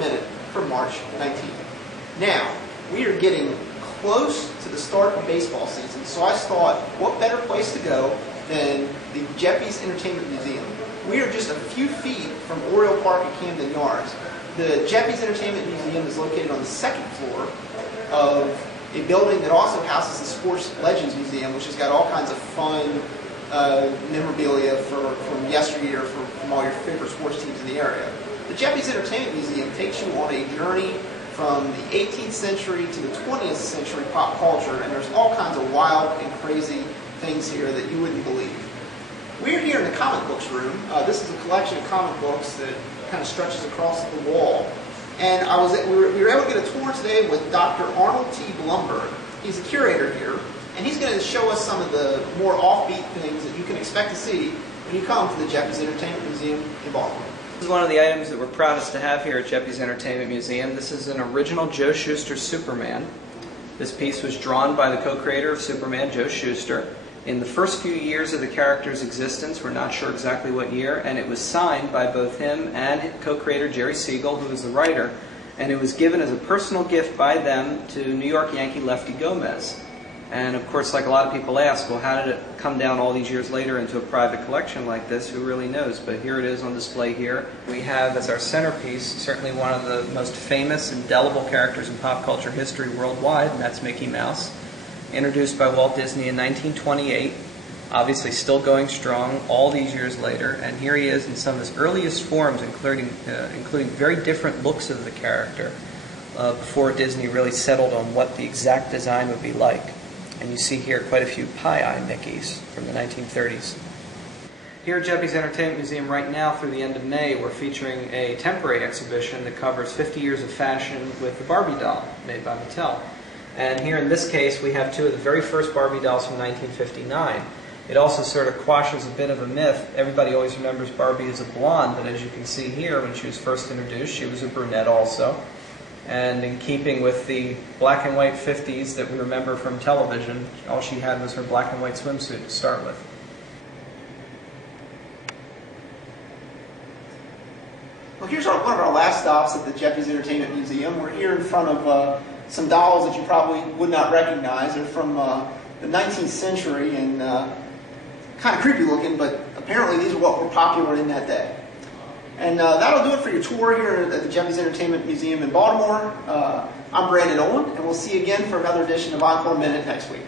Minute for March 19th. Now, we are getting close to the start of baseball season, so I thought, what better place to go than the Geppies Entertainment Museum. We are just a few feet from Oriole Park at Camden Yards. The Geppies Entertainment Museum is located on the second floor of a building that also houses the Sports Legends Museum, which has got all kinds of fun memorabilia from yesteryear from all your favorite sports teams in the area. The Geppies Entertainment Museum takes you on a journey from the 18th century to the 20th century pop culture, and there's all kinds of wild and crazy things here that you wouldn't believe. We're here in the comic books room. This is a collection of comic books that kind of stretches across the wall. And we were able to get a tour today with Dr. Arnold T. Blumberg. He's a curator here, and he's going to show us some of the more offbeat things that you can expect to see when you come to the Geppies Entertainment Museum in Baltimore. This is one of the items that we're proudest to have here at Geppies Entertainment Museum. This is an original Joe Shuster Superman. This piece was drawn by the co-creator of Superman, Joe Shuster. In the first few years of the character's existence, we're not sure exactly what year, and it was signed by both him and co-creator Jerry Siegel, who was the writer, and it was given as a personal gift by them to New York Yankee Lefty Gomez. And of course, like a lot of people ask, well, how did it come down all these years later into a private collection like this? Who really knows? But here it is on display here. We have as our centerpiece certainly one of the most famous, indelible characters in pop culture history worldwide, and that's Mickey Mouse. Introduced by Walt Disney in 1928, obviously still going strong all these years later, and here he is in some of his earliest forms, including very different looks of the character before Disney really settled on what the exact design would be like. And you see here quite a few pie-eye Mickeys from the 1930s. Here at Geppies Entertainment Museum right now through the end of May, we're featuring a temporary exhibition that covers 50 years of fashion with the Barbie doll made by Mattel. And here in this case, we have two of the very first Barbie dolls from 1959. It also sort of quashes a bit of a myth. Everybody always remembers Barbie as a blonde, but as you can see here, when she was first introduced, she was a brunette also. And in keeping with the black and white 50s that we remember from television, all she had was her black and white swimsuit to start with. Well, here's one of our last stops at the Geppies Entertainment Museum. We're here in front of some dolls that you probably would not recognize. They're from the 19th century and kind of creepy looking, but apparently these are what were popular in that day. And that'll do it for your tour here at the Geppies Entertainment Museum in Baltimore. I'm Brandon Owen, and we'll see you again for another edition of Encore Minute next week.